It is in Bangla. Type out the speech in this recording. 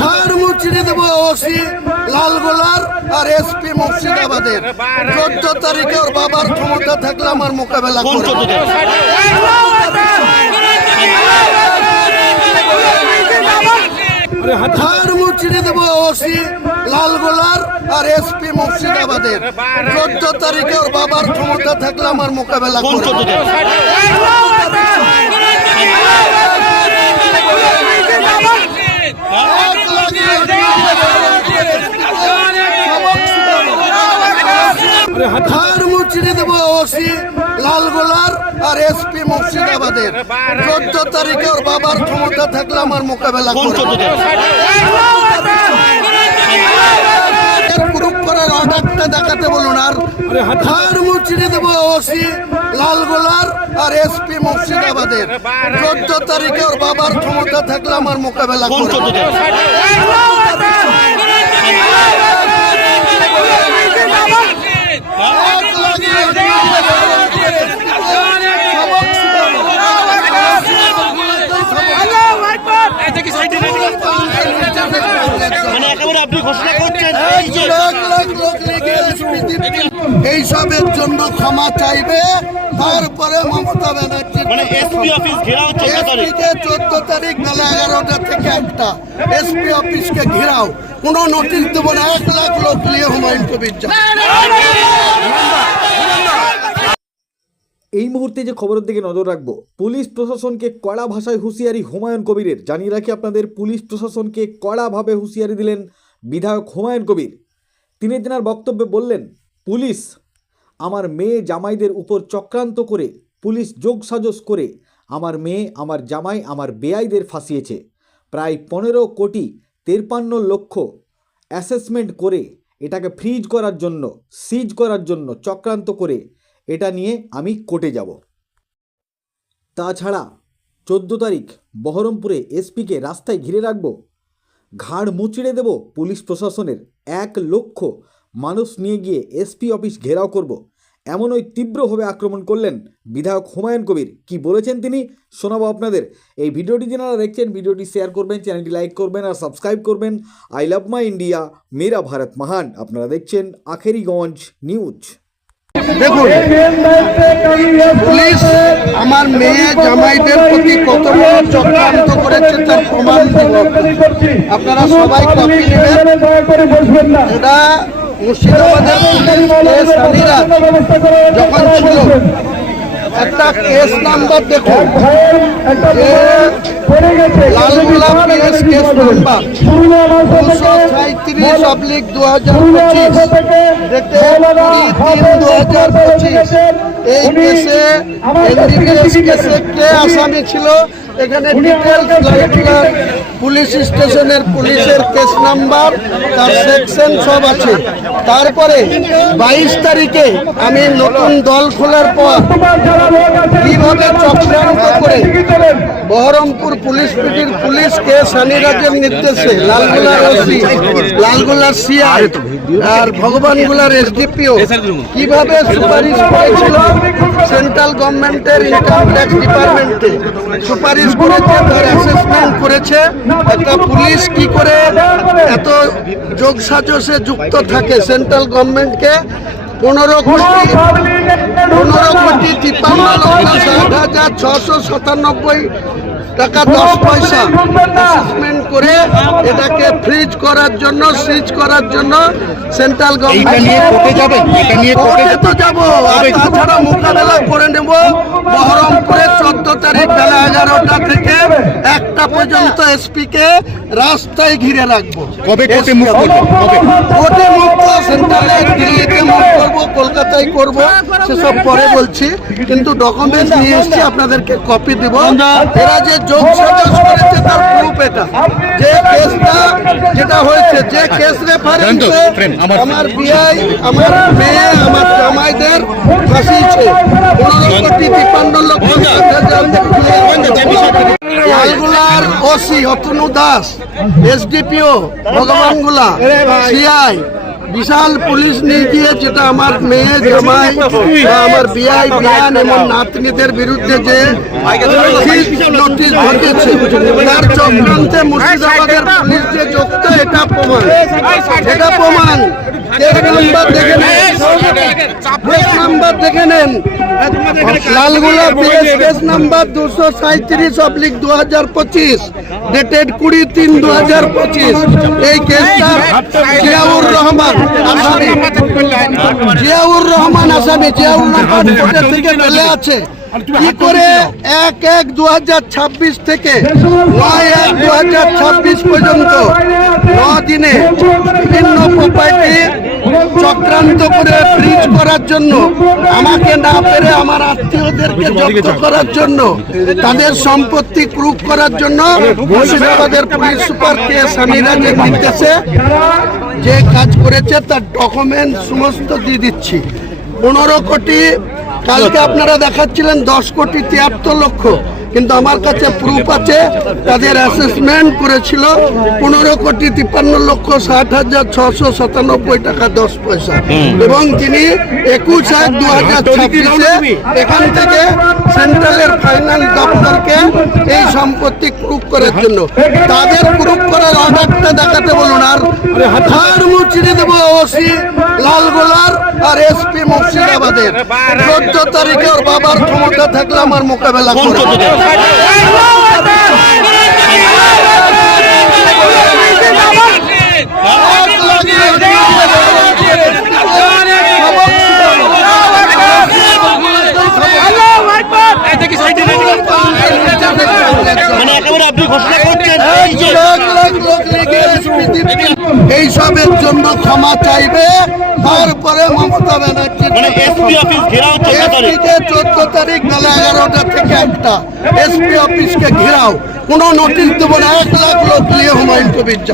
ধার মুচড়ে দেব ওসি লালগোলার আর এসপি মুর্শিদাবাদের 14 তারিখে ওর বাবার ক্ষমতা থাকলে আমার মোকাবেলা করবে। ধার মুচড়ে দেব ওসি লালগোলার আর এসপি মুর্শিদাবাদের 14 তারিখে ওর বাবার ক্ষমতা থাকলে আমার মোকাবেলা করবে। ধার মুচড়ে দেব ওসি লালগোলার আর এসপি মুর্শিদাবাদের 14 তারিখে ওর বাবার ক্ষমতা থাকলে আমার মোকাবেলা করবে। প্রুফ করার অর্ডারটা দেখাতে বলুন। আর ধার মুচড়ে দেব ওসি লালগোলার আর এসপি মুর্শিদাবাদের 14 তারিখে ওর বাবার ক্ষমতা থাকলে আমার মোকাবেলা করবে। এইসবের জন্য ক্ষমা চাইবে, তারপরে মমতা ব্যানার্জি এসপিকে 14 তারিখ বেলা 11টা থেকে 1টা এসপি অফিসকে ঘেরাও, কোনো নোটিশ দেবো না। 1 লাখ লোক নিয়ে হুমায়ুন কবির যাবে। এই মুহূর্তে যে খবরের দিকে নজর রাখবো, পুলিশ প্রশাসনকে কড়া ভাষায় হুঁশিয়ারি হুমায়ুন কবিরের। জানিয়ে রাখি আপনাদের, পুলিশ প্রশাসনকে কড়াভাবে হুঁশিয়ারি দিলেন বিধায়ক হুমায়ুন কবির। তিনি তেনার বক্তব্যে বললেন, পুলিশ আমার মেয়ে জামাইদের উপর চক্রান্ত করে, পুলিশ যোগসাজশ করে আমার মেয়ে, আমার জামাই, আমার বেয়াইদের ফাঁসিয়েছে। প্রায় 15 কোটি 53 লক্ষ অ্যাসেসমেন্ট করে এটাকে ফ্রিজ করার জন্য, সিজ করার জন্য চক্রান্ত করে এটা নিয়ে আমি কোর্টে যাব। তাছাড়া 14 তারিখ বহরমপুরে এসপিকে রাস্তায় ঘিরে রাখব, ঘাড় মুচড়ে দেব পুলিশ প্রশাসনের, 1 লক্ষ মানুষ নিয়ে গিয়ে এসপি অফিস ঘেরাও করব, এমনই তীব্রভাবে আক্রমণ করলেন বিধায়ক হুমায়ুন কবির। কি বলেছেন তিনি শোনাবো আপনাদের। এই ভিডিওটি যারা দেখছেন, ভিডিওটি শেয়ার করবেন, চ্যানেলটি লাইক করবেন আর সাবস্ক্রাইব করবেন। আই লাভ মাই ইন্ডিয়া, মেরা ভারত মহান। আপনারা দেখছেন আখেরিগঞ্জ নিউজ। দেখুন, পুলিশ আমার মেয়ে জামাইদের প্রতি কত বড় চক্রান্ত করেছে তার প্রমাণ দিব। আপনারা সবাই কপি নেবেন। এটা মুর্শিদাবাদের যখন ছিল একটা কেস নাম্বার দেখুন, লালগোলা কেস নাম্বার 237/2025 এই কেসে কে আসামি ছিল, এখানে ডিটেলস লালগোলা পুলিশ স্টেশনের পুলিশের কেস নাম্বার, তার সেকশন সব আছে। তারপরে 22 তারিখে আমি নতুন দল খোলার পর কিভাবে চক্রান্ত করে বহরমপুর পুলিশ পিটির পুলিশকে সানিরাজের নির্দেশে লালগোলার ওসি, লালগোলার সিআই আর ভগবানগোলার এসডিপিও কিভাবে সুপারিশ করেছিল সেন্ট্রাল গভর্নমেন্টের ইনকাম ট্যাক্স ডিপার্টমেন্টে, সুপারিশ করেছে, তার অ্যাসেসমেন্ট করেছে। একটা পুলিশ কি করে এত যোগসাজশে যুক্ত থাকে সেন্ট্রাল গভর্নমেন্টকে 15 কোটি 53,60,697 টাকা 10 পয়সা অ্যাসেসমেন্ট করে এটাকে ফ্রিজ করার জন্য, সিজ করার জন্য সেন্ট্রাল গভর্নমেন্ট কোর্টে তো যাবো। আর তাছাড়া মোকাবেলা করে নেব বহরমপুরে 14 তারিখ বেলা 11টা থেকে 1টা পর্যন্ত এসপিকে রাস্তায় ঘিরে রাখবো। কোর্টে মুখ করবো, সেন্ট্রালে দিল্লিতে মুখ করবো, কলকাতায় করবো, সেসব পরে বলছি, কিন্তু ডকুমেন্টস নিয়ে এসছি, আপনাদেরকে কপি দিব। এরা যে যোগসাজশ করেছে তার প্রুফ এটা, যে কেসটা যেটা হয়েছে, যে কেস রেফারেন্সে আমার বিআই, আমার মেয়ে, আমার জামাইদের ফাঁসিয়েছে 15 কোটি 53 লক্ষ। লালগোলার OC Atanu Das, SDPO Bhagabangola, CI Bishal police নিয়ে গিয়ে, যেটা আমার মেয়ে, জামাই, আমার বিআই, বিয়ান এবং নাতনিদের বিরুদ্ধে যে নোটিশ ঘটেছে, তার চক্রান্তে মুর্শিদাবাদের পুলিশ যে যোগ এটা প্রমাণ। কেস নাম্বার দেখে নেন, কেস নাম্বার দেখে নেন। Lalgola case number 237/2025, dated 20-3-2025। এই কেসটা জিয়াউর রহমান আসামি, জিয়াউর রহমান আসামি, জিয়াউর রহমান কোর্টের থেকে বেলে আছে। কি করে 1-1-2026 থেকে 9-1-2026 পর্যন্ত 9 দিনে বিভিন্ন প্রপার্টি চক্রান্ত করে ফ্রিজ করার জন্য, আমাকে না পেরে আমার আত্মীয়দেরকে জব্দ করার জন্য, তাদের সম্পত্তি ক্রুক করার জন্য মুর্শিদাবাদের পুলিশ সুপার কে সামিরাজের নির্দেশে যে কাজ করেছে তার ডকুমেন্ট সমস্ত দিয়ে দিচ্ছি। 15 কোটি, কালকে আপনারা দেখাচ্ছিলেন 10,73,00,000, কিন্তু আমার কাছে প্রুফ আছে। তাদের অ্যাসেসমেন্ট করেছিল 15,53,60,697 টাকা 10 পয়সা, এবং তিনি 21/1-2026 এখান থেকে সেন্ট্রালের ফাইন্যান্স দপ্তরকে এই সম্পত্তি ক্রুক করার জন্য, তাদের ক্রুক করার অর্ডারটা দেখাতে বলুন। আর হার মুচিয়ে দেবো ওসি লালগোলার আর এসপি মুর্শিদাবাদের। 14 তারিখে ওর বাবার ক্ষমতা থাকলে আমার মোকাবেলা করে। এইসবের জন্য ক্ষমা চাইবে, তারপরে মমতা ব্যানার্জি 14 তারিখ বেলা 11টা থেকে 1টা এসপি অফিসকে ঘেরাও, কোনো নোটিশ দেবো না। 1 লাখ লোক নিয়ে হুমায়ুন কবির যা